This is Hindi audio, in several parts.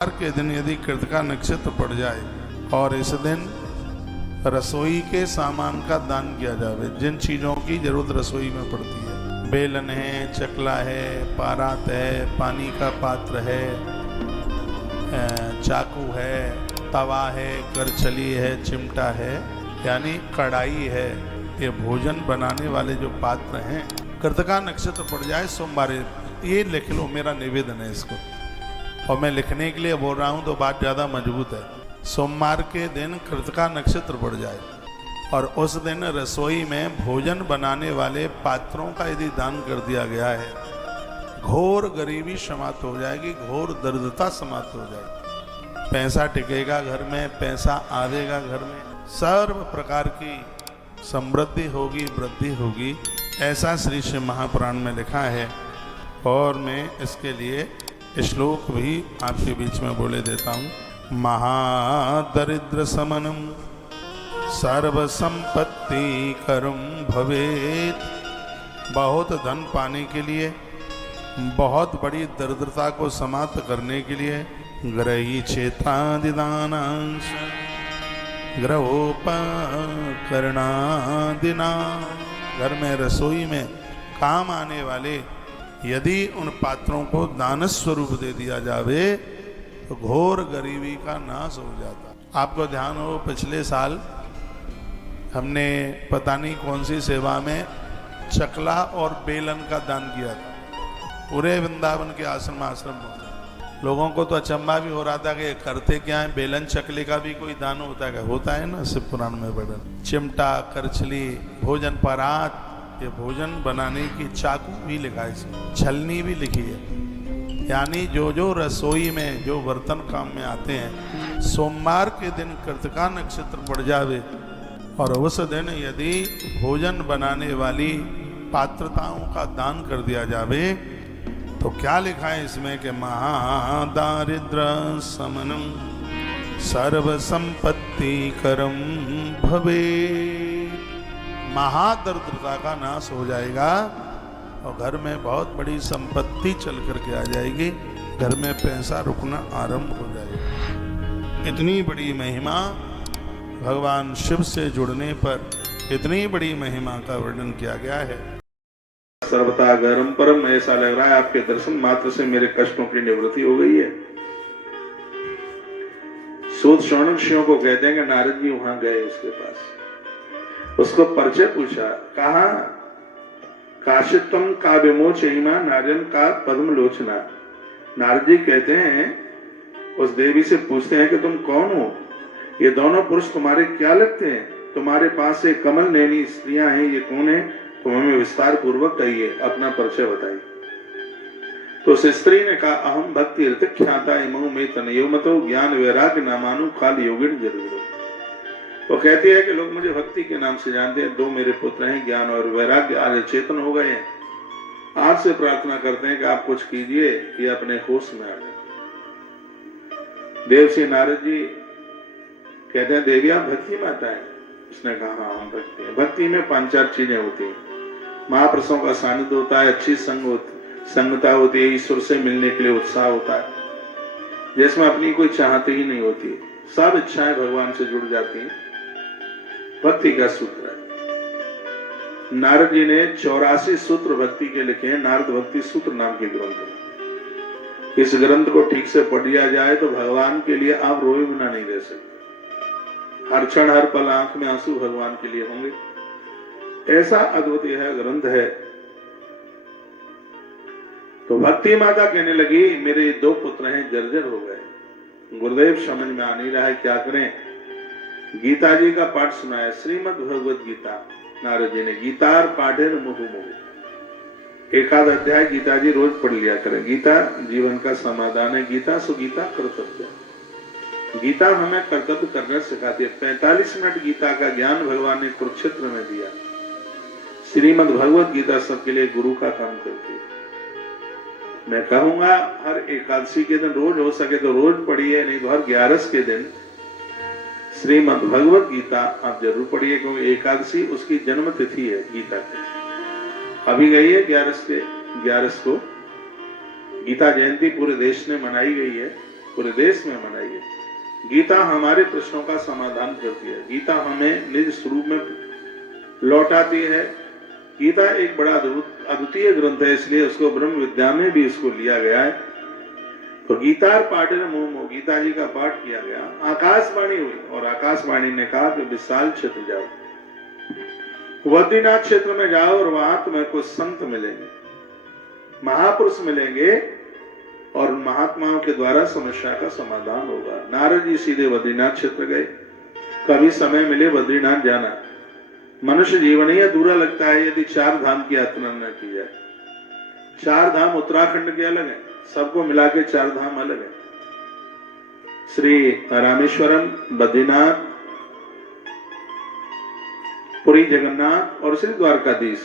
के दिन यदि कृतिका नक्षत्र पड़ जाए और इस दिन रसोई के सामान का दान किया जावे, जिन चीज़ों की जरूरत रसोई में पड़ती है, बेलन है, चकला है, पारात है, पानी का पात्र है, चाकू है, तवा है, करछली है, चिमटा है, यानी कढ़ाई है, ये भोजन बनाने वाले जो पात्र हैं, कृतिका नक्षत्र पड़ जाए सोमवार, ये लिख लो, मेरा निवेदन है इसको। और मैं लिखने के लिए बोल रहा हूँ तो बात ज़्यादा मजबूत है। सोमवार के दिन कृतिका नक्षत्र पड़ जाए और उस दिन रसोई में भोजन बनाने वाले पात्रों का यदि दान कर दिया गया है, घोर गरीबी समाप्त हो जाएगी, घोर दरिद्रता समाप्त हो जाएगी, पैसा टिकेगा घर में, पैसा आवेगा घर में, सर्व प्रकार की समृद्धि होगी, वृद्धि होगी, ऐसा श्री शिव महापुराण में लिखा है। और मैं इसके लिए श्लोक भी आपके बीच में बोले देता हूँ। महादरिद्र समनम सर्व संपत्ति करम भवेत। बहुत धन पाने के लिए, बहुत बड़ी दरिद्रता को समाप्त करने के लिए ग्रही क्षेत्रादिदानांश ग्रहोपकरणादिना, घर में रसोई में काम आने वाले यदि उन पात्रों को दान स्वरूप दे दिया जावे तो घोर गरीबी का नाश हो जाता। आपको ध्यान हो, पिछले साल हमने पता नहीं कौन सी सेवा में चकला और बेलन का दान किया था। पूरे वृंदावन के आश्रम में लोगों को तो अचंभा भी हो रहा था कि करते क्या है, बेलन चकले का भी कोई दान होता है क्या? होता है ना, शिव पुराण में वर्णन। चिमटा, करछली, भोजन परात, ये भोजन बनाने की, चाकू भी लिखा है इसमें, छलनी भी लिखी है। यानी जो जो रसोई में जो बर्तन काम में आते हैं, सोमवार के दिन कृतिका नक्षत्र पड़ जावे और उस दिन यदि भोजन बनाने वाली पात्रताओं का दान कर दिया जावे तो क्या लिखा है इसमें कि महादारिद्र समनम सर्व संपत्ति करम भवे। महादरिद्रता का नाश हो जाएगा और घर में बहुत बड़ी संपत्ति चल करके आ जाएगी, घर में पैसा रुकना आरंभ हो जाएगा। इतनी बड़ी महिमा भगवान शिव से जुड़ने पर, इतनी बड़ी महिमा का वर्णन किया गया है। सर्वथा गरम परम, ऐसा लग रहा है आपके दर्शन मात्र से मेरे कष्टों की निवृत्ति हो गई है। सूत शौनक ऋषियों को कहते हैं कि नारद जी वहां गए उसके पास, उसको परिचय पूछा, कहा काशित्वम का विमोचहिमा नारायण का पद्म लोचना। नारद जी कहते हैं, उस देवी से पूछते हैं कि तुम कौन हो, ये दोनों पुरुष तुम्हारे क्या लगते हैं, तुम्हारे पास से कमल नैनी स्त्रियां हैं, ये कौन है, तुम हमें विस्तार पूर्वक कहिए, अपना परिचय बताइए। तो उस स्त्री ने कहा, अहम भक्ति ऋत ख्याता इमो में तनयो मतो ज्ञान वैराग्य नामानु काल योगिन जरूर। वो कहती है कि लोग मुझे भक्ति के नाम से जानते हैं, दो मेरे पुत्र हैं, ज्ञान और वैराग्य आज चेतन हो गए हैं, आपसे प्रार्थना करते हैं कि आप कुछ कीजिए कि अपने होश में आ जाए। देव श्री नारद जी कहते हैं, देवी आप भक्ति माता है? उसने कहा, हाँ हम भक्ति है। भक्ति में 5-4 चीजें होती हैं। महापुरुषों का सानिध्य होता है, अच्छी संगता होती है, ईश्वर से मिलने के लिए उत्साह होता है, जिसमें अपनी कोई चाहती ही नहीं होती, सब इच्छाएं भगवान से जुड़ जाती हैं, भक्ति का सूत्र है। नारद जी ने 84 सूत्र भक्ति के लिखे हैं, नारद भक्ति सूत्र नाम के ग्रंथ है। इस ग्रंथ को ठीक से पढ़ लिया जाए तो भगवान के लिए आप रोए बिना नहीं रह सकते, हर क्षण हर पल आंख में आंसू भगवान के लिए होंगे, ऐसा अद्वितीय है ग्रंथ है। तो भक्ति माता कहने लगी, मेरे 2 पुत्र हैं, जर्जर हो गए, गुरुदेव समझ में आ नहीं रहा है, क्या करें। गीता जी का पाठ सुनाया, श्रीमद् भगवद गीता। नारद जी ने गीतार पाठेर मुहु मुहु, 1 अध्याय गीता जी रोज पढ़ लिया करें। गीता जीवन का समाधान है, गीता सुगीता कर्तव्य। गीता हमें कर्तव्य करना सिखाती है। 45 मिनट गीता का ज्ञान भगवान ने कुरुक्षेत्र में दिया। श्रीमद् भगवद गीता सबके लिए गुरु का काम करती है। मैं कहूंगा हर एकादशी के दिन रोज हो सके तो रोज पढ़िए, नहीं तो हर 11 के दिन श्रीमद् भगवद गीता आप जरूर पढ़िए, क्योंकि एकादशी उसकी जन्म तिथि है गीता की। अभी गई है 11 को गीता जयंती पूरे देश में मनाई गई है। पूरे देश में मनाइए। गीता हमारे प्रश्नों का समाधान करती है। गीता हमें निज स्वरूप में लौटाती है। गीता एक बड़ा अद्वितीय ग्रंथ है, इसलिए उसको ब्रह्म विद्या में भी इसको लिया गया है। तो गीतार पाठ मुंह गीता जी का पाठ किया गया, आकाशवाणी हुई और आकाशवाणी ने कहा कि विशाल क्षेत्र जाओ, बद्रीनाथ क्षेत्र में जाओ और वहां तुम्हें कुछ संत मिलेंगे, महापुरुष मिलेंगे और महात्माओं के द्वारा समस्या का समाधान होगा। नारद जी सीधे बद्रीनाथ क्षेत्र गए। कभी समय मिले बद्रीनाथ जाना। मनुष्य जीवन ही अधूरा लगता है यदि 4 धाम की यात्रा न की जाए। 4 धाम उत्तराखंड के अलग है, सबको मिला के 4 धाम अलग है। श्री रामेश्वरम, बद्रीनाथ, पुरी जगन्नाथ और श्री द्वारकाधीश,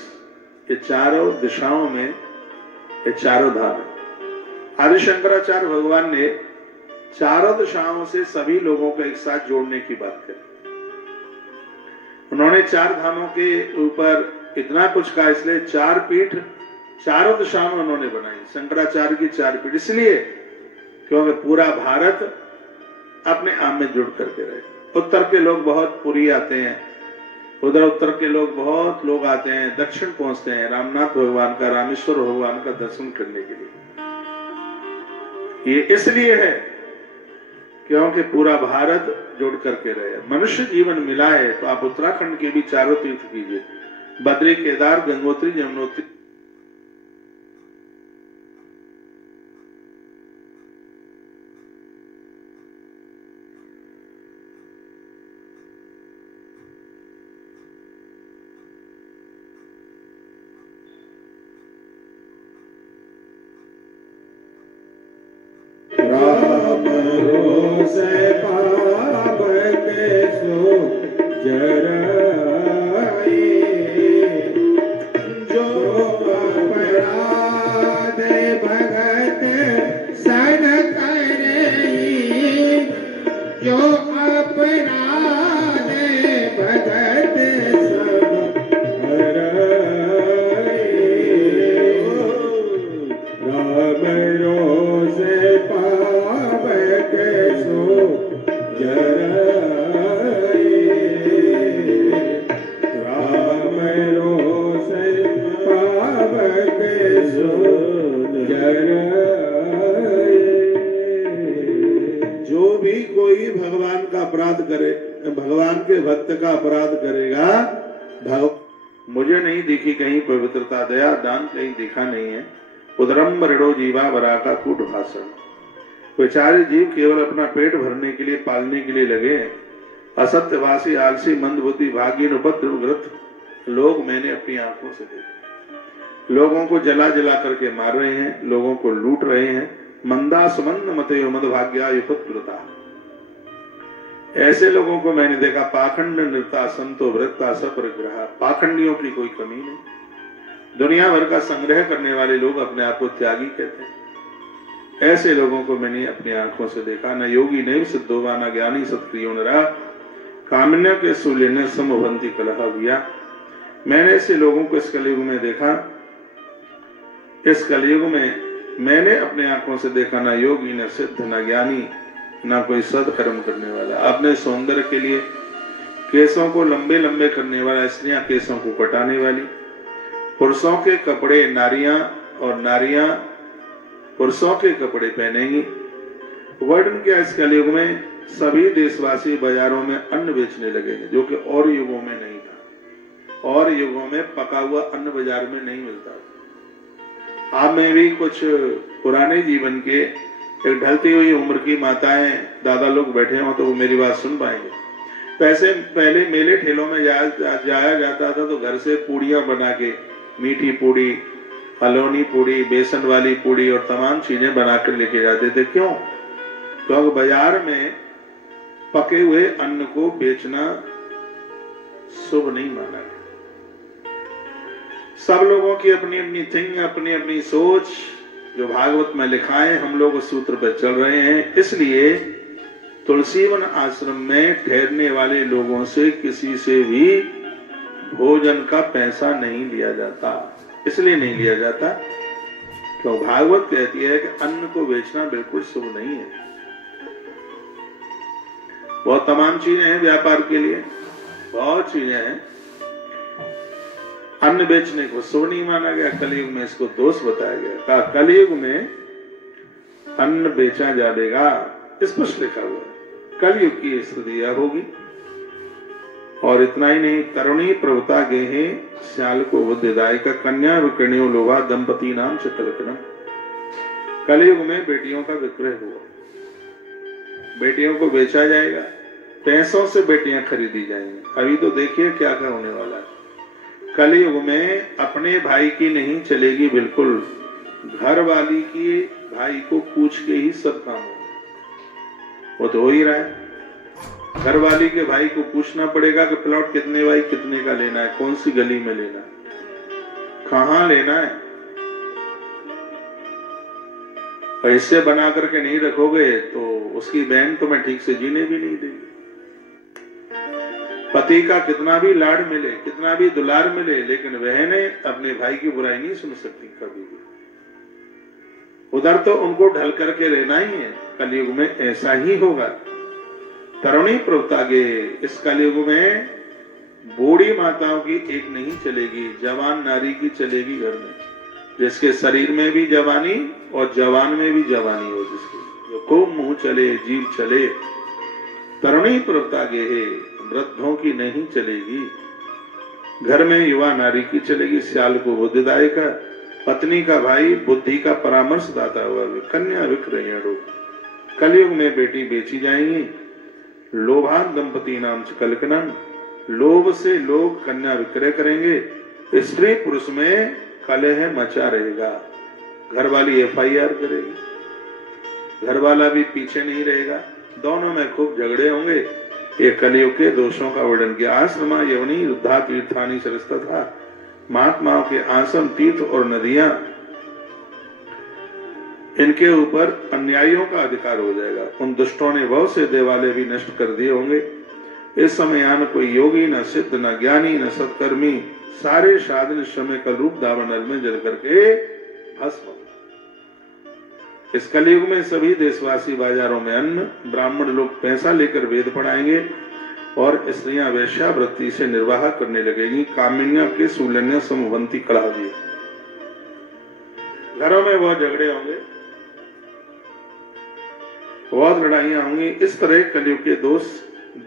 ये चारों दिशाओं में ये चारों धाम है। आदि शंकराचार्य भगवान ने चारों दिशाओं से सभी लोगों को एक साथ जोड़ने की बात करी। उन्होंने 4 धामों के ऊपर इतना कुछ कहा, इसलिए 4 पीठ चारों दिशाओं में उन्होंने बनाई। शंकराचार्य की 4 पीठ इसलिए क्योंकि पूरा भारत अपने आप में जुड़ करके रहे। उत्तर के लोग बहुत पुरी आते हैं, उधर उत्तर के लोग बहुत लोग आते हैं, दक्षिण पहुंचते हैं रामनाथ भगवान का, रामेश्वर भगवान का दर्शन करने के लिए। ये इसलिए है क्योंकि पूरा भारत जुड़ करके रहे। मनुष्य जीवन मिला है तो आप उत्तराखंड के भी चारों तीर्थ कीजिए, बद्री, केदार, गंगोत्री, यमुनोत्री। राम रोसे पाप के सो जराई, जो अपराध भगत सन करई, जो अपराध भगत सन करई। राम रोसे पाप के सो जराई, राम रोसे पाप के सो जराई। जो भी कोई भगवान का अपराध करे, भगवान के भक्त का अपराध करेगा, मुझे नहीं दिखी कहीं पवित्रता, दया, दान कहीं दिखा नहीं है। उदरम मृडो जीवा वरा का कूट भाषण। बेचारे जीव केवल अपना पेट भरने के लिए, पालने के लिए लगे हैं। असत्यवासी, आलसी, मंदबुद्धि, भागीन, उपद्रवग्रस्त लोग मैंने अपनी आंखों से देखे। लोगों को जला जला करके मार रहे हैं, लोगों को लूट रहे हैं। मंदा सुमंद मतयो मदभाग्या युपत्कृता, ऐसे लोगों को मैंने देखा। पाखंड नृता संतो वृत्ता सपरिग्रह, पाखंडियों की कोई कमी नहीं। दुनिया भर का संग्रह करने वाले लोग अपने आप को त्यागी कहते हैं। ऐसे लोगों को मैंने अपनी आंखों से देखा। न योगी नैव सिद्धोवा, न ज्ञानी सत्क्रियो नरा, कामन्य के सूल्य न समभंति कलह भैया। मैंने ऐसे लोगों को इस कलयुग में देखा। इस कलयुग में मैंने अपने आंखों से देखा, न योगी, न सिद्ध, न ज्ञानी, न कोई सदकर्म करने वाला। अपने सौंदर्य के लिए केसों को लंबे लंबे करने वाला, स्त्रियां केसों को कटाने वाली, पुरुषों के कपड़े नारियां और नारियां पुरुषों के कपड़े पहनेंगी। वर्णन किया इस कलयुग में सभी देशवासी बाजारों में अन्न बेचने लगेंगे, जो कि और युगों में नहीं था। और युगों में पका हुआ अन्न बाजार में नहीं मिलता। आप में भी कुछ पुराने जीवन के एक ढलती हुई उम्र की माताएं, दादा लोग बैठे हों तो वो मेरी बात सुन पाएंगे। पहले मेले ठेलों में जाया जाता था तो घर से पूड़ियां बना के, मीठी पूड़ी, हलौनी पूड़ी, बेसन वाली पूड़ी और तमाम चीजें बनाकर लेके जाते थे। क्यों? क्योंकि बाजार में पके हुए अन्न को बेचना शुभ नहीं माना गया। सब लोगों की अपनी अपनी थिंग, अपनी अपनी सोच, जो भागवत में लिखा है हम लोग उस सूत्र पर चल रहे हैं। इसलिए तुलसीवन आश्रम में ठहरने वाले लोगों से किसी से भी भोजन का पैसा नहीं लिया जाता। इसलिए नहीं लिया जाता क्यों? भागवत कहती है कि अन्न को बेचना बिल्कुल शुभ नहीं है। बहुत तमाम चीजें हैं व्यापार के लिए, बहुत चीजें हैं। अन्न बेचने को शुभ नहीं माना गया, कलयुग में इसको दोष बताया गया। कहा कलयुग में अन्न बेचा जाएगा, स्पष्ट लिखा हुआ है, कलयुग की स्थिति यह होगी। और इतना ही नहीं, तरुणी प्रभुता गेहे श्याल को बुद्धिदाय का कन्या विकर्णियों लोभा दंपति नाम च कलकनम। कलयुग में बेटियों का विक्रय हुआ, बेटियों को बेचा जाएगा, पैसों से बेटियां खरीदी जाएंगी। अभी तो देखिए क्या क्या होने वाला है। कलयुग में अपने भाई की नहीं चलेगी बिल्कुल, घर वाली की भाई को पूछ के ही सब काम होगा। वो तो हो ही रहा है, घर वाली के भाई को पूछना पड़ेगा कि प्लॉट कितने बाई कितने का लेना है, कौन सी गली में लेना है, कहां लेना है। पैसे बना करके नहीं रखोगे तो उसकी बहन तुम्हें ठीक से जीने भी नहीं देगी। पति का कितना भी लाड मिले, कितना भी दुलार मिले, लेकिन बहनें अपने भाई की बुराई नहीं सुन सकती कभी भी। उधर तो उनको ढल करके रहना ही है। कलयुग में ऐसा ही होगा। तरुणी प्रवतागे, इस कलयुग में बूढ़ी माताओं की एक नहीं चलेगी, जवान नारी की चलेगी घर में, जिसके शरीर में भी जवानी और जवान में भी जवानी हो, जिसकी जो खूब मुंह चले जीभ चले। तरुणी प्रवतागे है, वृद्धों की नहीं चलेगी, घर में युवा नारी की चलेगी। श्याल को बुद्धिदाय का, पत्नी का भाई बुद्धि का परामर्श दाता हुआ, कन्या विक्रयणो। कलयुग में बेटी बेची जाएंगी। लोभान दंपति नाम च कलकनम, लोभ से लोग कन्या विक्रय करेंगे। स्त्री पुरुष में कलह मचा रहेगा। घर वाली FIR करेगी, घर वाला भी पीछे नहीं रहेगा, दोनों में खूब झगड़े होंगे। ये कलयुग के दोषों का वर्णन किया। आश्रमा यवनी युद्धा तीर्थानी सरस्ता था, महात्माओं के आश्रम तीर्थ और नदियां, इनके ऊपर अन्यायियों का अधिकार हो जाएगा। उन दुष्टों ने बहुत से देवालय भी नष्ट कर दिए होंगे। इस समय यहाँ न कोई योगी, न सिद्ध, न ज्ञानी, न सत्कर्मी, सारे साधन समय कल रूप दावानल में जल करके भस्म। इस कलयुग में सभी देशवासी बाजारों में अन्न, ब्राह्मण लोग पैसा लेकर वेद पढ़ाएंगे और स्त्रियां वेश्यावृत्ति से निर्वाह करने लगेंगी। कामिन्या के सुलन्य समवंती कला दिए। घरों में बहुत झगड़े होंगे, बहुत लड़ाइयां होंगी। इस तरह कलयुग के दोष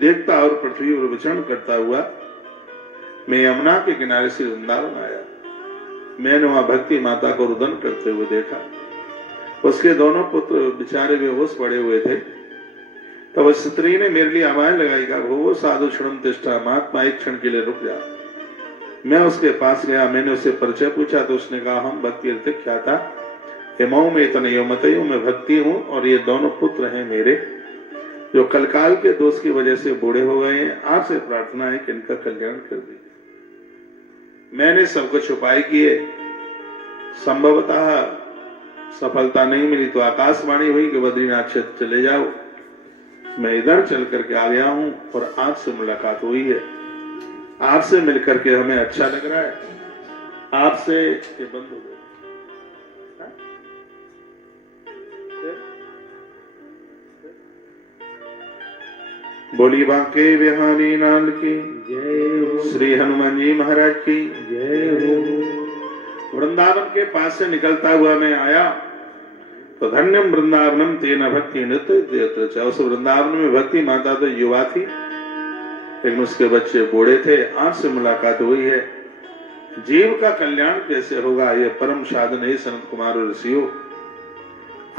देखता और पृथ्वी पर विचरण करता हुआ मैं यमुना के किनारे से वृंदावन आया। मैंने वहां भक्ति माता को रुदन करते हुए देखा। उसके दोनों पुत्र बेचारे बेहोश पड़े हुए थे। तब उस स्त्री ने मेरे लिए आवाज लगाई, कहा वो साधु क्षण तिष्ठा, महात्मा एक क्षण के लिए रुक जा। मैं उसके पास गया, मैंने उससे परिचय पूछा तो उसने कहा हम भक्ति ख्याता हेमऊ में तनयो मतयो, मैं भक्ति हूँ और ये दोनों पुत्र हैं मेरे, जो कलकाल के दोष की वजह से बूढ़े हो गए हैं। आपसे प्रार्थना है कि इनका कल्याण कर दीजिए। मैंने सब कुछ उपाय किए, संभवतः सफलता नहीं मिली तो आकाशवाणी हुई कि बद्रीनाथ क्षेत्र चले जाओ। मैं इधर चल करके आ गया हूं और आपसे मुलाकात हुई है। आपसे मिलकर के हमें अच्छा लग रहा है। आपसे ये बंद हो गए। बोली बांके बिहारी लाल की जय हो, श्री हनुमान जी महाराज की जय हो। वृंदावन के पास से निकलता हुआ मैं आया तो धन्यम वृंदावनम तेना भक्ति नृत्य। उस वृंदावन में भक्ति माता तो युवा थी, लेकिन उसके बच्चे बूढ़े थे। आपसे मुलाकात हुई है। जीव का कल्याण कैसे होगा, ये परम साधन है सनत कुमार ऋषियों।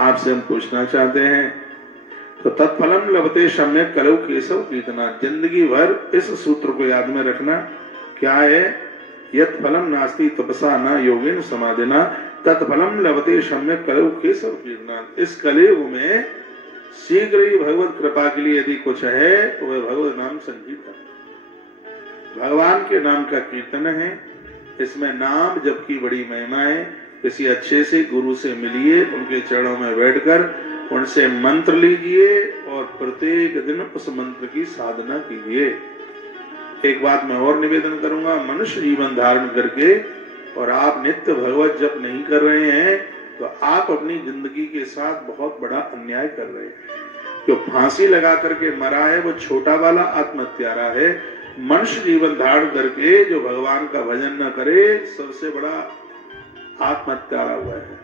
आपसे हम पूछना चाहते हैं तो तत्फलम लभते सम्यक कलौ केशव कीर्तना। जिंदगी भर इस सूत्र को याद में रखना। क्या है? यत् फलम नास्ति तपसा न योगेन समाधिना तत्फलम लभते सम्यक कलौ केशव कीर्तना। इस कलयुग में शीघ्र ही भगवत कृपा के लिए यदि कुछ है तो वह भगवत नाम संकीर्तन, भगवान के नाम का कीर्तन है। इसमें नाम जप की बड़ी महिमा है। किसी अच्छे से गुरु से मिलिए, उनके चरणों में बैठकर उनसे मंत्र लीजिए और प्रत्येक दिन उस मंत्र की साधना कीजिए। एक बात मैं और निवेदन करूंगा, मनुष्य जीवन धारण करके और आप नित्य भगवत जप नहीं कर रहे हैं तो आप अपनी जिंदगी के साथ बहुत बड़ा अन्याय कर रहे हैं। जो फांसी लगा करके मरा है वो छोटा वाला आत्महत्यारा है। मनुष्य जीवन धारण करके जो भगवान का भजन न करे सबसे बड़ा आत्महत्यारा हुआ है।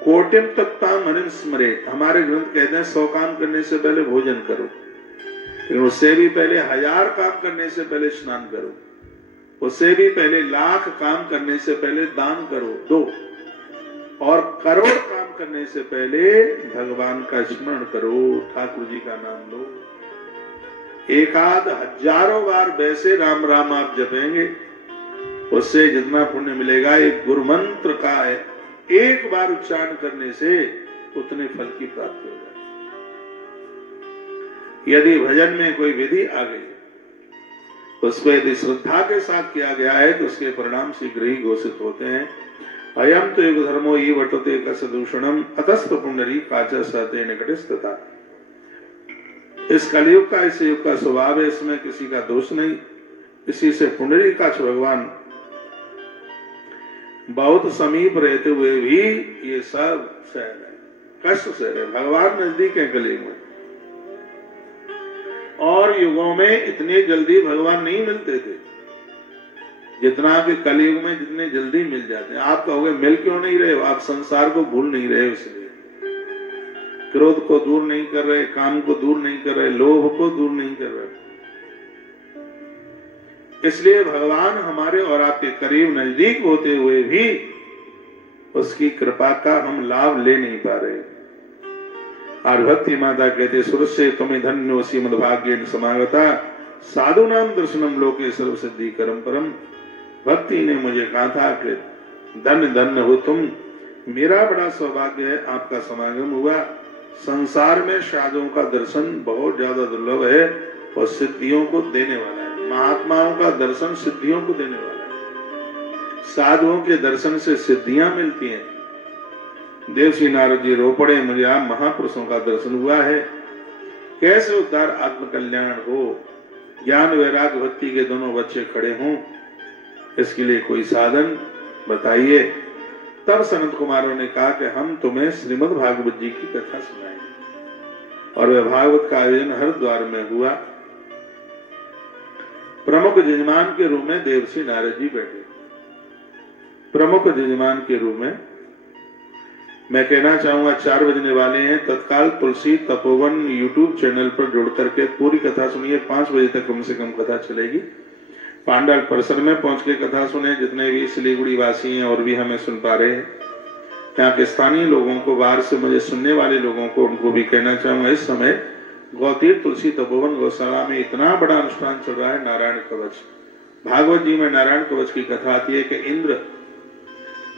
कोटिम तत्ता मनिम स्मरे, हमारे ग्रंथ कहते हैं 100 काम करने से पहले भोजन करो, लेकिन उससे भी पहले 1000 काम करने से पहले स्नान करो, उससे भी पहले 1,00,000 काम करने से पहले दान करो 2, और करोड़ काम करने से पहले भगवान का स्मरण करो, ठाकुर जी का नाम लो। एक आध हजारों बार वैसे राम राम आप जपेंगे, उससे जितना पुण्य मिलेगा एक गुरु मंत्र का है एक बार उच्चारण करने से उतने फल की प्राप्ति हो जाए। यदि भजन में कोई विधि आ गई, उसको यदि श्रद्धा के साथ किया गया है तो उसके परिणाम शीघ्र ही घोषित होते हैं। अयम तो युग धर्मो ये वर्तते कसदूषणम अतस्त पुंडरी काचा सहते निकटस्थता। इस कलयुग का, इस युग का स्वभाव है, इसमें किसी का दोष नहीं। इसी से पुंडरी काक्ष भगवान बहुत समीप रहते हुए भी ये सब सह रहे, कष्ट सह रहे। भगवान नजदीक है कलयुग में, और युगों में इतने जल्दी भगवान नहीं मिलते थे जितना कि कलयुग में जितने जल्दी मिल जाते हैं। आप कहोगे मिल क्यों नहीं रहे? आप संसार को भूल नहीं रहे, इसलिए क्रोध को दूर नहीं कर रहे, काम को दूर नहीं कर रहे, लोभ को दूर नहीं कर रहे। इसलिए भगवान हमारे और आपके करीब नजदीक होते हुए भी उसकी कृपा का हम लाभ ले नहीं पा रहे। और भक्ति माता कहते सुरस्य तुम्हें धन्यो श्रीमद् भाग्येन समागता साधु नाम दर्शनम लोके सर्व सिद्धि करम परम। भक्ति ने मुझे कहा था कि धन्य धन्य हो तुम, मेरा बड़ा सौभाग्य है आपका समागम हुआ। संसार में साधुओं का दर्शन बहुत ज्यादा दुर्लभ है और सिद्धियों को देने वाला है। महात्माओं का दर्शन सिद्धियों को देने वाला है। साधुओं के दर्शन से सिद्धियां मिलती हैं। देवश्री नारद जी रो पड़े, मुझे आप महापुरुषों का दर्शन हुआ है, कैसे उद्धार आत्मकल्याण हो, ज्ञान वैराग्य भक्ति के दोनों बच्चे खड़े हों, इसके लिए कोई साधन बताइए। तब सनत कुमारों ने कहा कि हम तुम्हें श्रीमद् भागवत जी की कथा सुनाएंगे। और वह भागवत का आयोजन हरिद्वार में हुआ। प्रमुख जजमान के रूप में देवश्री नारद जी बैठे। प्रमुख जजमान के रूप में मैं कहना चाहूंगा 4 बजने वाले हैं। तत्काल तुलसी तपोवन यूट्यूब चैनल पर जुड़ करके पूरी कथा सुनिए। 5 बजे तक कम से कम कथा चलेगी। पांडाल परिसर में पहुंच के कथा सुने। जितने भी सिलीगुड़ी वासी हैं और भी हमें सुन पा रहे हैं, यहाँ के स्थानीय लोगों को, बाहर से मुझे सुनने वाले लोगों को, उनको भी कहना चाहूंगा इस समय गौतीर्थ तुलसी तपोवन गौशाला में इतना बड़ा अनुष्ठान चल रहा है नारायण कवच। भागवत जी में नारायण कवच की कथा आती है कि इंद्र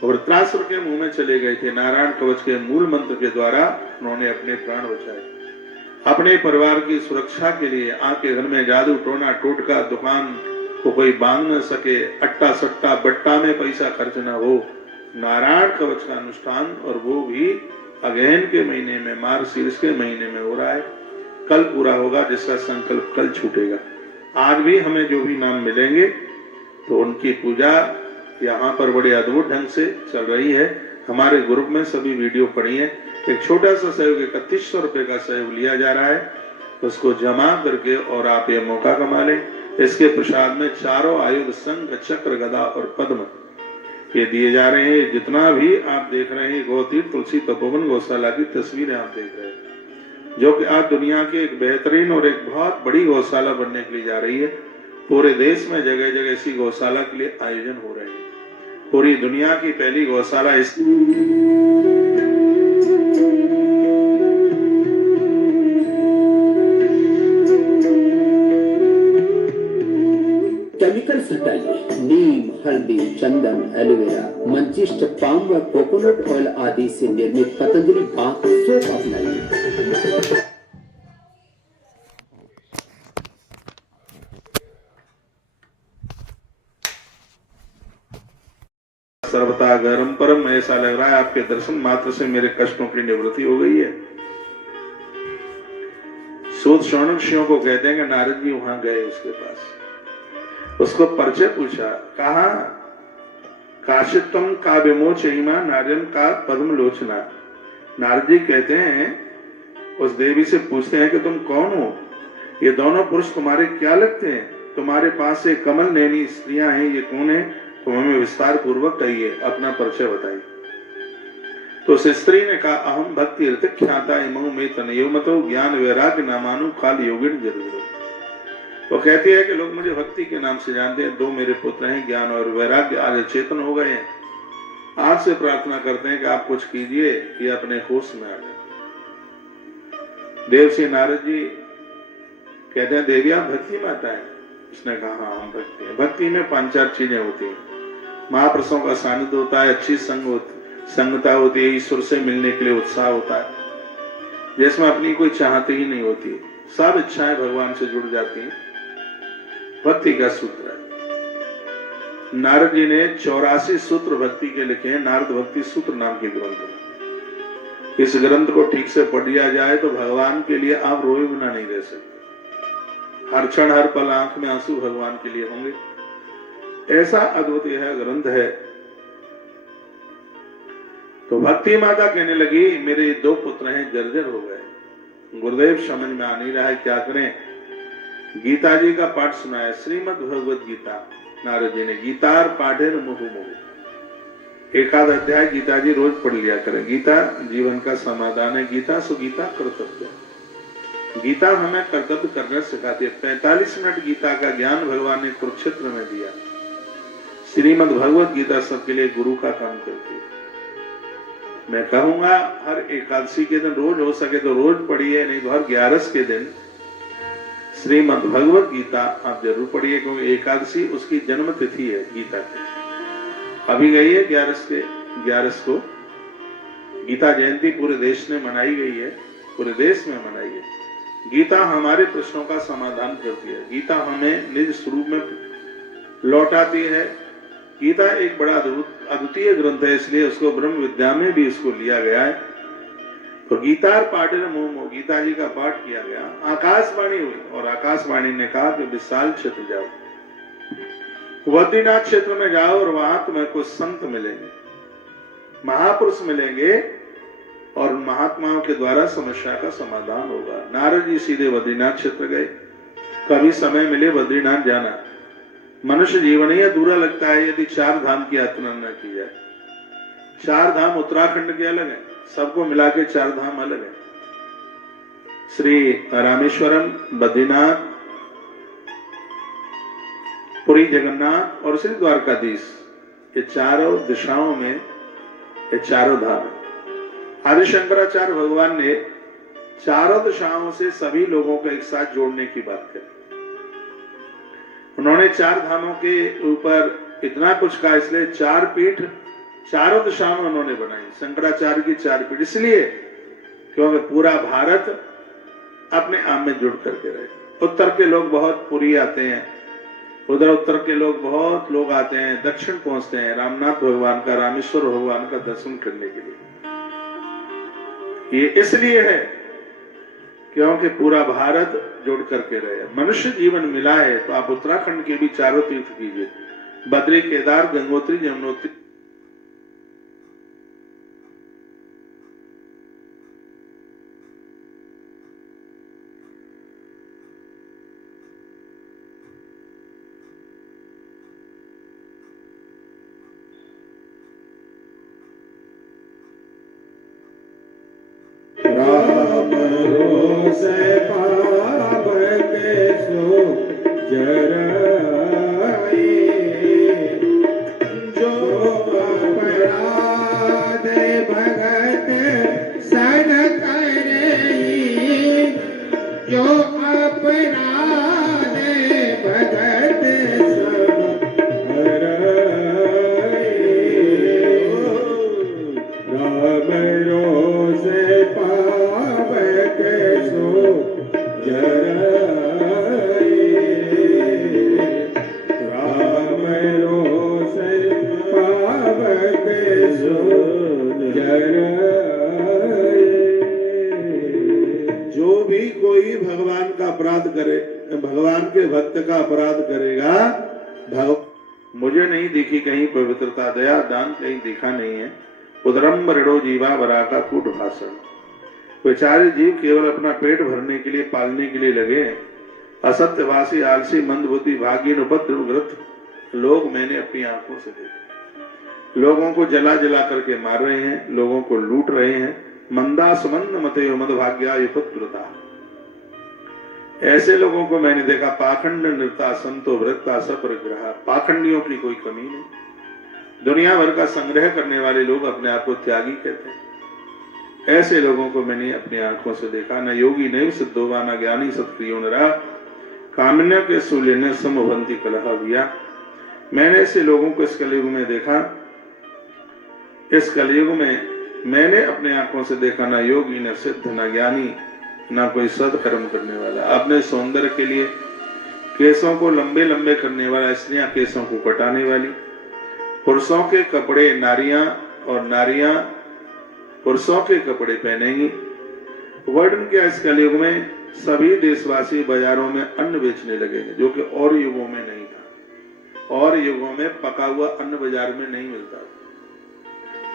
वृत्रासुर के मुंह में चले गए थे। नारायण कवच के मूल मंत्र के द्वारा उन्होंने अपने प्राण बचाए। अपने परिवार की सुरक्षा के लिए आपके घर में जादू टोना टोटका दुकान को कोई बांध न सके, अट्टा सट्टा बट्टा में पैसा खर्च न हो, नारायण कवच का अनुष्ठान, और वो भी अगहन के महीने में, मार्गशीर्ष के महीने में हो रहा है। कल पूरा होगा, जिसका संकल्प कल छूटेगा। आज भी हमें जो भी नाम मिलेंगे तो उनकी पूजा यहाँ पर बड़े अद्भुत ढंग से चल रही है। हमारे ग्रुप में सभी वीडियो पड़ी है। एक छोटा सा सहयोग 3100 रुपए का सहयोग लिया जा रहा है, उसको जमा करके और आप ये मौका कमा लें। इसके प्रसाद में चारों आयुध शंख चक्र गदा और पद्म ये दिए जा रहे हैं। जितना भी आप देख रहे हैं गौतीर्थ तुलसी तपोवन गौशाला की तस्वीरें आप देख रहे हैं, जो कि आज दुनिया की एक बेहतरीन और एक बहुत बड़ी गौशाला बनने के लिए जा रही है। पूरे देश में जगह जगह इसी गौशाला के लिए आयोजन हो रहे हैं। पूरी दुनिया की पहली गौशाला इस केमिकल्स हटाइए। नीम, हल्दी, चंदन, एलोवेरा, मंचिष्ट, पाम व कोकोनट ऑयल आदि से निर्मित पतंजलि बाथ सोप अपनाइए। सर्वथा गरम परम, ऐसा लग रहा है आपके दर्शन मात्र से मेरे कष्टों की निवृत्ति हो गई है। सूत शौनक ऋषियों को कहते हैं कि नारद जी वहां गए उसके पास, उसको परिचय पूछा, कहा काशितम काव्यमोचहिमा नार्यन का पद्म लोचना। नारद जी कहते हैं उस देवी से पूछते हैं कि तुम कौन हो, ये दोनों पुरुष तुम्हारे क्या लगते हैं, तुम्हारे पास से कमल नैनी स्त्रियां हैं, ये कौन है, तुम हमें विस्तार पूर्वक कहिए, अपना परिचय बताइए। तो उस स्त्री ने कहा, अहम भक्ति ऋत ख्याता इमो में तनयो मतो ज्ञान वैराग्य नामानु काल योगिन जरूर। तो कहती है कि लोग मुझे भक्ति के नाम से जानते हैं, दो मेरे पुत्र हैं, ज्ञान और वैराग्य आज चेतन हो गए हैं, आपसे प्रार्थना करते हैं कि आप कुछ कीजिए, ये अपने होश में आ जाए। देवसी नारद जी कहते हैं, देवी आप भक्ति माता है? उसने कहा, हाँ हम भक्ति है। भक्ति में 5-4 चीजें होती हैं। महापुरुषों का सानिध्य होता है, अच्छी संगता होती है, ईश्वर से मिलने के लिए उत्साह होता है, जिसमें अपनी कोई चाहते ही नहीं होती, सब इच्छाएं भगवान से जुड़ जाती हैं। भक्ति का सूत्र है। नारद जी ने 84 सूत्र भक्ति के लिखे हैं, नारद भक्ति सूत्र नाम के ग्रंथ में। इस ग्रंथ को ठीक से पढ़ लिया जाए तो भगवान के लिए आप रोए बिना नहीं रह सकते। हर क्षण हर पल आंख में आंसू भगवान के लिए होंगे, ऐसा अद्वितीय है ग्रंथ है। तो भक्ति माता कहने लगी, मेरे 2 पुत्र हैं, जर्जर हो गए, गुरुदेव समझ में आ नहीं रहा है, क्या करें। गीता जी का पाठ सुनाया, श्रीमद् भगवद गीता। नारद जी ने गीतार पाठेर मुहु मुहु, 1 अध्याय गीता जी रोज पढ़ लिया करें। गीता जीवन का समाधान है, गीता सुगीता कर्तव्य। गीता हमें कर्तव्य करना सिखाती है। 45 मिनट गीता का ज्ञान भगवान ने कुरुक्षेत्र में दिया। श्रीमद् भगवद गीता सबके लिए गुरु का काम करती है। मैं कहूंगा हर एकादशी के दिन रोज हो सके तो रोज पढ़िए, नहीं तो हर 11 के दिन श्रीमद् भगवद गीता आप जरूर पढ़िए, क्योंकि एकादशी उसकी जन्म तिथि है गीता की। अभी गई है 11 को गीता जयंती पूरे देश में मनाई गई है, पूरे देश में मनाई है। गीता हमारे प्रश्नों का समाधान करती है, गीता हमें निज स्वरूप में लौटाती है। गीता एक बड़ा अद्वितीय ग्रंथ है, इसलिए उसको ब्रह्म विद्या में भी इसको लिया गया है। तो गीतार पाठेर मुहु मुहु, गीता जी का पाठ किया गया। आकाशवाणी हुई और आकाशवाणी ने कहा कि विशाल क्षेत्र जाओ, बद्रीनाथ क्षेत्र में जाओ और वहां तुम्हें कुछ संत मिलेंगे, महापुरुष मिलेंगे और महात्माओं के द्वारा समस्या का समाधान होगा। नारद जी सीधे बद्रीनाथ क्षेत्र गए। कभी समय मिले बद्रीनाथ जाना। मनुष्य जीवन ही अधूरा लगता है यदि 4 धाम की यात्रा न की जाए। 4 धाम उत्तराखंड के अलग है, सबको मिला के 4 धाम अलग है। श्री रामेश्वरम, बद्रीनाथ, पुरी जगन्नाथ और श्री द्वारकाधीश, ये चारों दिशाओं में ये चारों धाम है। आदि शंकराचार्य भगवान ने चारों दिशाओं से सभी लोगों को एक साथ जोड़ने की बात करी। उन्होंने 4 धामों के ऊपर इतना कुछ कहा, इसलिए 4 पीठ चारों दिशाओं में उन्होंने बनाई। शंकराचार्य की 4 पीठ इसलिए क्योंकि पूरा भारत अपने आप में जुड़ करके रहे। उत्तर के लोग बहुत पुरी आते हैं, उधर उत्तर के लोग बहुत लोग आते हैं, दक्षिण पहुंचते हैं रामनाथ भगवान का, रामेश्वर भगवान का दर्शन करने के लिए। ये इसलिए है क्योंकि पूरा भारत जुड़ करके रहे। मनुष्य जीवन मिला है तो आप उत्तराखंड के भी चारों तीर्थ कीजिए, बद्री, केदार, गंगोत्री, यमुनोत्री। जो भी कोई भगवान का अपराध करे, भगवान के भक्त का अपराध करेगा, मुझे नहीं दिखी कहीं पवित्रता, दया, दान कहीं दिखा नहीं है। उदरम मृडो जीवा वरा का कूट भाषण। बेचारे जीव केवल अपना पेट भरने के लिए, पालने के लिए लगे हैं। असत्यवासी, आलसी, मंदबुद्धि, भागीन, उपद्रवग्रस्त लोग मैंने अपनी आंखों से देखे। लोगों को जला जला करके मार रहे हैं, लोगों को लूट रहे हैं। मंदा सुमंद मते मदभाग्या युपद्रुता, ऐसे लोगों को मैंने देखा। पाखंड नृता संतो वृत्ता सपरिग्रह, पाखंडियों की कोई कमी नहीं। दुनिया भर का संग्रह करने वाले लोग अपने आप को त्यागी कहते हैं। ऐसे लोगों को मैंने अपनी आंखों से देखा। न योगी नैव सिद्धो वा न ज्ञानी सत्क्रियो नरा, कामन्य के सूल्य समभंति कलह भैया। मैंने ऐसे लोगों को इस कलयुग में देखा। इस कलयुग में मैंने अपने आंखों से देखा, न योगी, न सिद्ध, न ज्ञानी, न कोई सत्कर्म करने वाला। अपने सौंदर्य के लिए केसों को लंबे लंबे करने वाला, स्त्रियां केसों को कटाने वाली, पुरुषों के कपड़े नारियां, और नारियां पुरुषों के कपड़े पहनेंगी। वर्णन क्या इस कलयुग में सभी देशवासी बाजारों में अन्न बेचने लगेंगे, जो कि और युगों में नहीं था। और युगों में पका हुआ अन्न बाजार में नहीं मिलता।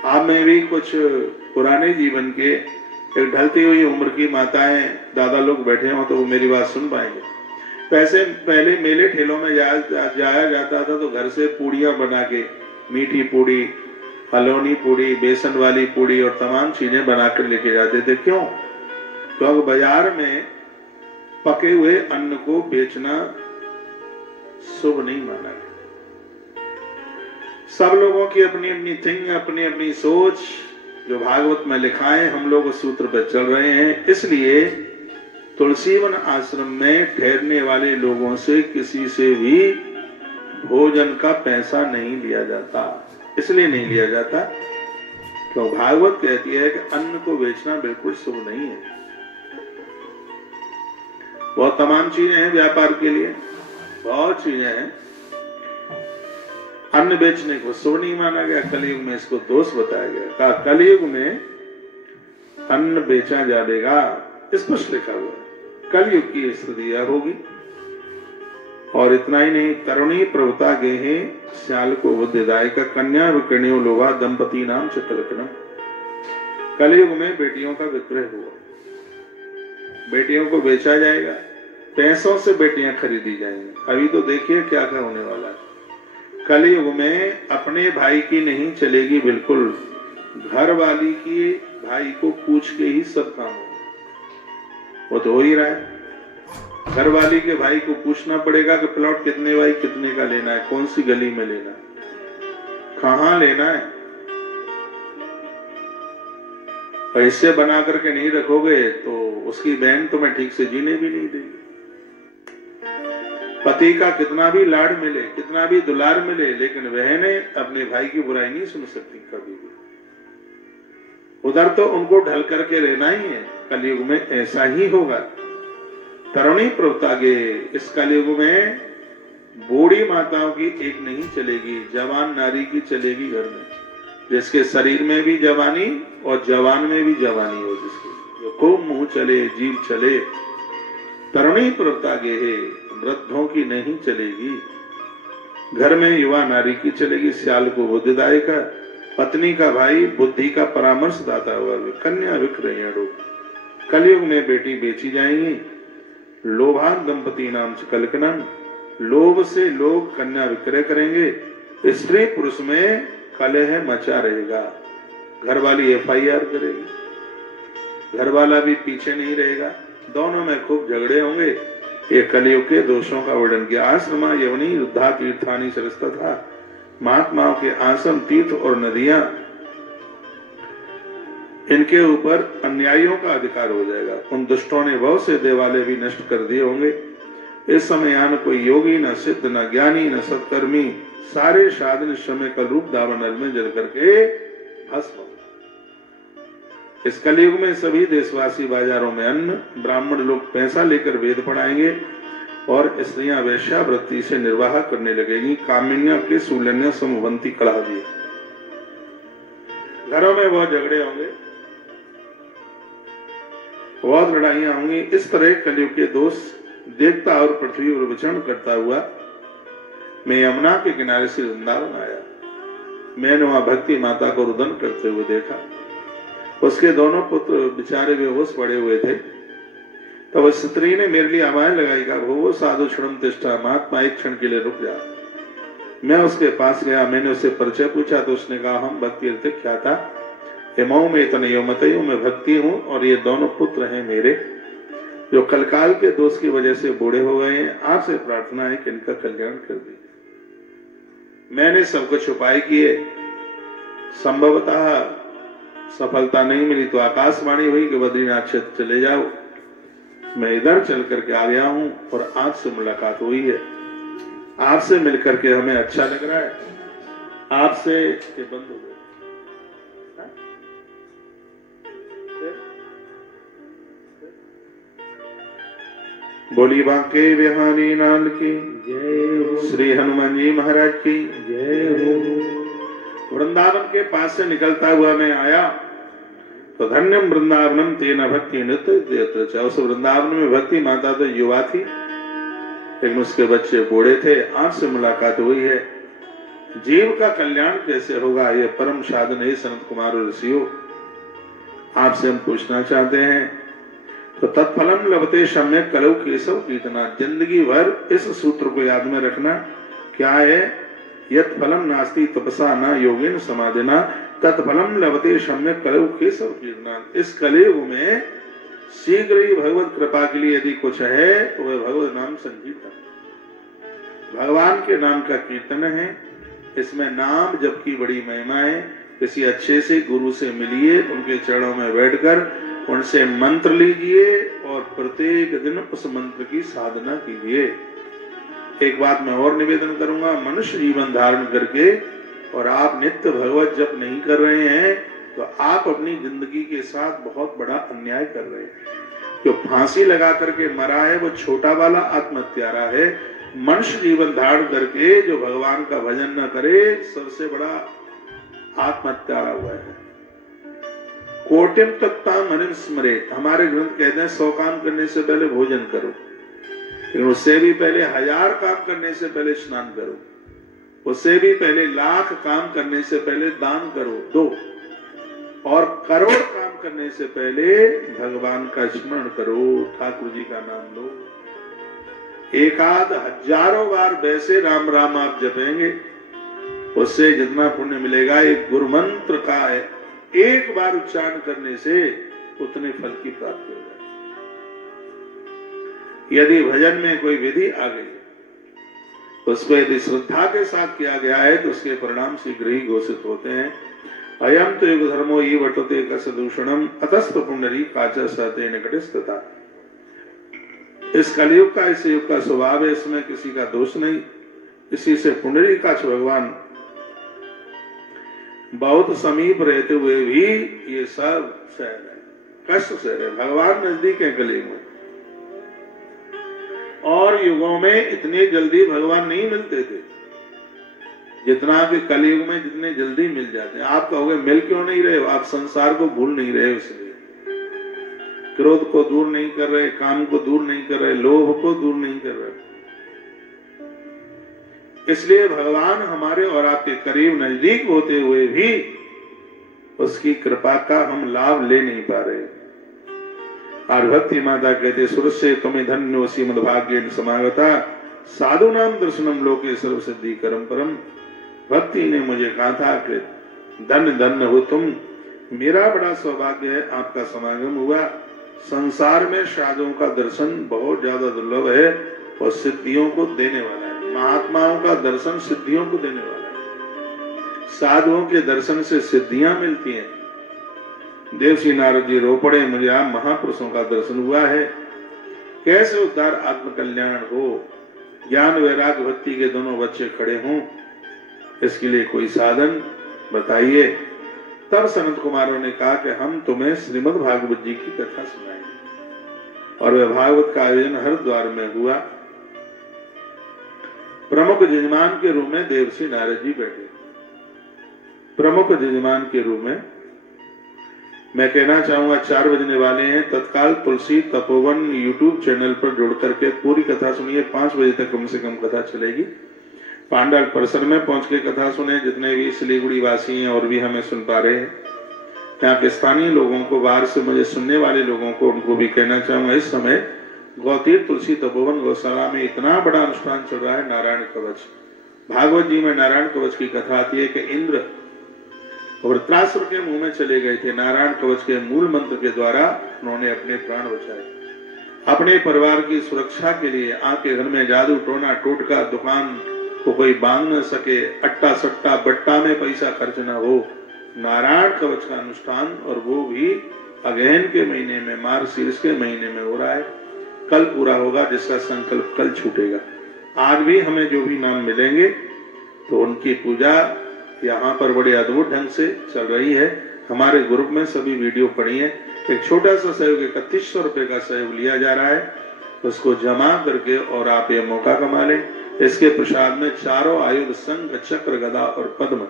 आप में भी कुछ पुराने जीवन के एक ढलती हुई उम्र की माताएं, दादा लोग बैठे हो तो वो मेरी बात सुन पाएंगे। पैसे पहले मेले ठेलों में जाया जाता था तो घर से पूड़ियां बना के, मीठी पूड़ी, हलौनी पूड़ी, बेसन वाली पूड़ी और तमाम चीजें बनाकर लेके जाते थे। क्यों? क्योंकि बाजार में पके हुए अन्न को बेचना शुभ नहीं माना गया। सब लोगों की अपनी अपनी थिंग, अपनी अपनी सोच, जो भागवत में लिखा है हम लोग उस सूत्र पर चल रहे हैं। इसलिए तुलसीवन आश्रम में ठहरने वाले लोगों से किसी से भी भोजन का पैसा नहीं लिया जाता। इसलिए नहीं लिया जाता क्यों? भागवत कहती है कि अन्न को बेचना बिल्कुल शुभ नहीं है। बहुत तमाम चीजें हैं व्यापार के लिए, बहुत चीजें हैं। अन्न बेचने को शुभ नहीं माना गया। कलयुग में इसको दोष बताया गया। कहा कलयुग में अन्न बेचा जाएगा, स्पष्ट लिखा हुआ है। कलयुग की स्थिति यह होगी। और इतना ही नहीं, तरुणी प्रवता गेहे श्याल को बुद्धिदायक, कन्या विकर्णियो लोभा दंपति नाम चतुरकनम। कलयुग में बेटियों का विक्रय हुआ, बेटियों को बेचा जाएगा, पैसों से बेटियां खरीदी जाएंगी। अभी तो देखिए क्या क्या होने वाला है। कलयुग में अपने भाई की नहीं चलेगी बिल्कुल, घर वाली की भाई को पूछ के ही सब काम होगा। वो तो हो ही रहा है। घर वाली के भाई को पूछना पड़ेगा कि प्लॉट कितने बाई कितने का लेना है, कौन सी गली में लेना है, कहां लेना है। पैसे बना करके नहीं रखोगे तो उसकी बहन तुम्हें ठीक से जीने भी नहीं देगी। पति का कितना भी लाड मिले, कितना भी दुलार मिले, लेकिन बहनें अपने भाई की बुराई नहीं सुन सकती कभी भी। उधर तो उनको ढल करके रहना ही है। कलयुग में ऐसा ही होगा। तरुणी प्रवतागे, इस कलयुग में बूढ़ी माताओं की एक नहीं चलेगी, जवान नारी की चलेगी घर में, जिसके शरीर में भी जवानी और जवान में भी जवानी हो, जिसके जो खूब मुंह चले, जीभ चले। तरुणी प्रवतागे है, वृद्धों की नहीं चलेगी। घर में युवा नारी की चलेगी। श्याल को बुद्धिदायक, पत्नी का भाई बुद्धि का परामर्श दाता हुआ, कन्या विक्रय। कलयुग में बेटी बेची जाएंगी। लोभान दंपति नाम कलकनन, लोभ से लोग कन्या विक्रय करेंगे। स्त्री पुरुष में कलह मचा रहेगा। घर वाली FIR करेगी, घर वाला भी पीछे नहीं रहेगा। दोनों में खूब झगड़े होंगे। ये कलयुग के दोषों का वर्णन किया। आश्रमा यवनी रुद्धा तीर्थानी सरस्ता था। महात्माओं के आश्रम, तीर्थ और नदियां, इनके ऊपर अन्यायियों का अधिकार हो जाएगा। उन दुष्टों ने बहुत से देवालय भी नष्ट कर दिए होंगे। इस समय यहाँ न कोई योगी, न सिद्ध, न ज्ञानी, न सत्कर्मी, सारे साधन समय का रूप दावानल में जल करके भस्म। इस कलयुग में सभी देशवासी बाजारों में अन्न, ब्राह्मण लोग पैसा लेकर वेद पढ़ाएंगे और स्त्रियां वेश्यावृत्ति से निर्वाह करने लगेंगी। कामिन्या के सुलन्य समवंती कलह दिए। घरों में बहुत झगड़े होंगे, बहुत लड़ाइयां होंगी। इस तरह कलयुग के दोष देखता और पृथ्वी पर विचरण करता हुआ मैं यमुना के किनारे से वृंदावन आया। मैंने वहां भक्ति माता को रुदन करते हुए देखा। उसके दोनों पुत्र बेचारे बेहोश पड़े हुए थे। तब उस स्त्री ने मेरे लिए आवाज लगाई, कहा वो साधु क्षणम तिष्ठा, महात्मा एक क्षण के लिए रुक जा। मैं उसके पास गया, मैंने उससे परिचय पूछा तो उसने कहा हम भक्ति ख्याता हेमऊ में तनयो मतयो, मैं भक्ति हूँ और ये दोनों पुत्र हैं मेरे जो कलकाल के दोष की वजह से बूढ़े हो गए हैं। आपसे प्रार्थना है कि इनका कल्याण कर दीजिए। मैंने सब कुछ उपाय किए, संभवतः सफलता नहीं मिली तो आकाशवाणी हुई कि बद्रीनाथ क्षेत्र चले जाओ। मैं इधर चल करके आ गया हूं और आज से मुलाकात हुई है। आपसे मिलकर के हमें अच्छा लग रहा है। आपसे ये बंद हो गए। बोली बांके बिहारी लाल की जय हो, श्री हनुमान जी महाराज की जय हो। वृंदावन के पास से निकलता हुआ मैं आया तो धन्यम वृंदावनम तेना भक्ति नृत्य। उस वृंदावन में भक्ति माता तो युवा थी, लेकिन उसके बच्चे बूढ़े थे। आज से मुलाकात हुई है। जीव का कल्याण कैसे होगा, यह परम साधन है। सनत कुमार ऋषियों, आपसे हम पूछना चाहते हैं तो तत्फलम लभते सम्यक कलौ केशव कीर्तना। जिंदगी भर इस सूत्र को याद में रखना। क्या है? यत् फलम नास्ति तपसा न योगेन समाधिना तत्फलम लभते सम्यक कलौ केशव कीर्तना। इस कलयुग में शीघ्र ही भगवत कृपा के लिए यदि कुछ है तो वह भगवत नाम संकीर्तन, भगवान के नाम का कीर्तन है। इसमें नाम जप की बड़ी महिमा है। किसी अच्छे से गुरु से मिलिए, उनके चरणों में बैठकर उनसे मंत्र लीजिए और प्रत्येक दिन उस मंत्र की साधना कीजिए। एक बात मैं और निवेदन करूंगा, मनुष्य जीवन धारण करके और आप नित्य भगवत जप नहीं कर रहे हैं तो आप अपनी जिंदगी के साथ बहुत बड़ा अन्याय कर रहे हैं। जो फांसी लगा करके मरा है वो छोटा वाला आत्महत्यारा है। मनुष्य जीवन धारण करके जो भगवान का भजन न करे सबसे बड़ा आत्महत्यारा हुआ है। कोटिम तत्ता मनिम स्मरे, हमारे ग्रंथ कहते हैं 100 काम करने से पहले भोजन करो, लेकिन उससे भी पहले 1000 काम करने से पहले स्नान करो, उससे भी पहले 1,00,000 काम करने से पहले दान करो, दो, और करोड़ काम करने से पहले भगवान का स्मरण करो, ठाकुर जी का नाम लो। एकाध हजारों बार वैसे राम राम आप जपेंगे, उससे जितना पुण्य मिलेगा एक गुरु मंत्र का है एक बार उच्चारण करने से उतने फल की प्राप्ति हो जाए। यदि भजन में कोई विधि आ गई, उसको यदि श्रद्धा के साथ किया गया है तो उसके परिणाम शीघ्र ही घोषित होते हैं। अयम तो युग धर्मो ये वर्तते कसदूषणम अतस्थ पुंडरी काचा सहते निकटस्थता। इस कलयुग का, इस युग का स्वभाव है, इसमें किसी का दोष नहीं। इसी से पुंडरी काच भगवान बहुत समीप रहते हुए भी ये सब सह रहे, कष्ट सह रहे। भगवान नजदीक है कलयुग में, और युगों में इतने जल्दी भगवान नहीं मिलते थे जितना कि कलयुग में जितने जल्दी मिल जाते हैं। आप कहोगे मिल क्यों नहीं रहे हो? आप संसार को भूल नहीं रहे, इसलिए क्रोध को दूर नहीं कर रहे, काम को दूर नहीं कर रहे, लोभ को दूर नहीं कर रहे। इसलिए भगवान हमारे और आपके करीब नजदीक होते हुए भी उसकी कृपा का हम लाभ ले नहीं पा रहे। और भक्ति माता कहते सुरस्य तुम्हें धन्यो श्रीमद्भाग्येन समागता साधु नाम दर्शनम लोके सर्व सिद्धि करम परम। भक्ति ने मुझे कहा था कि धन्य धन्य हो तुम, मेरा बड़ा सौभाग्य है आपका समागम हुआ। संसार में साधुओं का दर्शन बहुत ज्यादा दुर्लभ है और सिद्धियों को देने वाला है। महात्माओं का दर्शन सिद्धियों को देने वाला है। साधुओं के दर्शन से सिद्धियां मिलती हैं। देवश्री नारद जी रो पड़े, मुझे आप महापुरुषों का दर्शन हुआ है, कैसे उद्धार आत्मकल्याण हो, ज्ञान वैराग्य भक्ति के दोनों बच्चे खड़े हों, इसके लिए कोई साधन बताइए। तब सनत कुमारों ने कहा कि हम तुम्हें श्रीमद् भागवत जी की कथा सुनाएंगे। और वह भागवत का आयोजन हरिद्वार में हुआ। प्रमुख जजमान के रूप में देवश्री नारद जी बैठे। प्रमुख जजमान के रूप में मैं कहना चाहूंगा 4 बजने वाले हैं। तत्काल तुलसी तपोवन यूट्यूब चैनल पर जुड़ करके पूरी कथा सुनिए। 5 बजे तक कम से कम कथा चलेगी। पांडाल परिसर में पहुंच के कथा सुने। जितने भी सिलीगुड़ी वासी हैं और भी हमें सुन पा रहे हैं, यहाँ के स्थानीय लोगों को, बाहर से मुझे सुनने वाले लोगों को, उनको भी कहना चाहूंगा, इस समय गौतीर्थ तुलसी तपोवन गौशाला में इतना बड़ा अनुष्ठान चल रहा है नारायण कवच। भागवत जी में नारायण कवच की कथा आती है कि इंद्र वृत्रासुर के मुंह में चले गए थे। नारायण कवच के मूल मंत्र के द्वारा उन्होंने अपने प्राण बचाए। अपने परिवार की सुरक्षा के लिए आपके घर में जादू टोना टोटका, दुकान को कोई बांध न सके, अट्टा सट्टा बट्टा में पैसा खर्च न हो, नारायण कवच का अनुष्ठान, और वो भी अगहन के महीने में, मार्गशीर्ष के महीने में हो रहा है। कल पूरा होगा, जिसका संकल्प कल छूटेगा। आज भी हमें जो भी नाम मिलेंगे तो उनकी पूजा यहाँ पर बड़े अद्भुत ढंग से चल रही है। हमारे ग्रुप में सभी वीडियो पड़ी है। एक छोटा सा सहयोग 3100 रुपए का सहयोग लिया जा रहा है, उसको जमा करके और आप ये मौका कमा लें। इसके प्रसाद में चारों आयुध, शंख, चक्र, गदा और पद्म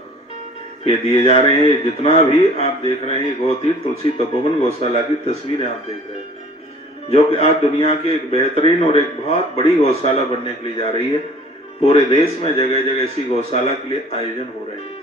ये दिए जा रहे हैं। जितना भी आप देख रहे हैं गौतीर्थ तुलसी तपोवन गौशाला की तस्वीरें आप देख रहे हैं, जो कि आज दुनिया की एक बेहतरीन और एक बहुत बड़ी गौशाला बनने के लिए जा रही है। पूरे देश में जगह जगह ऐसी गौशाला के लिए आयोजन हो रहे हैं।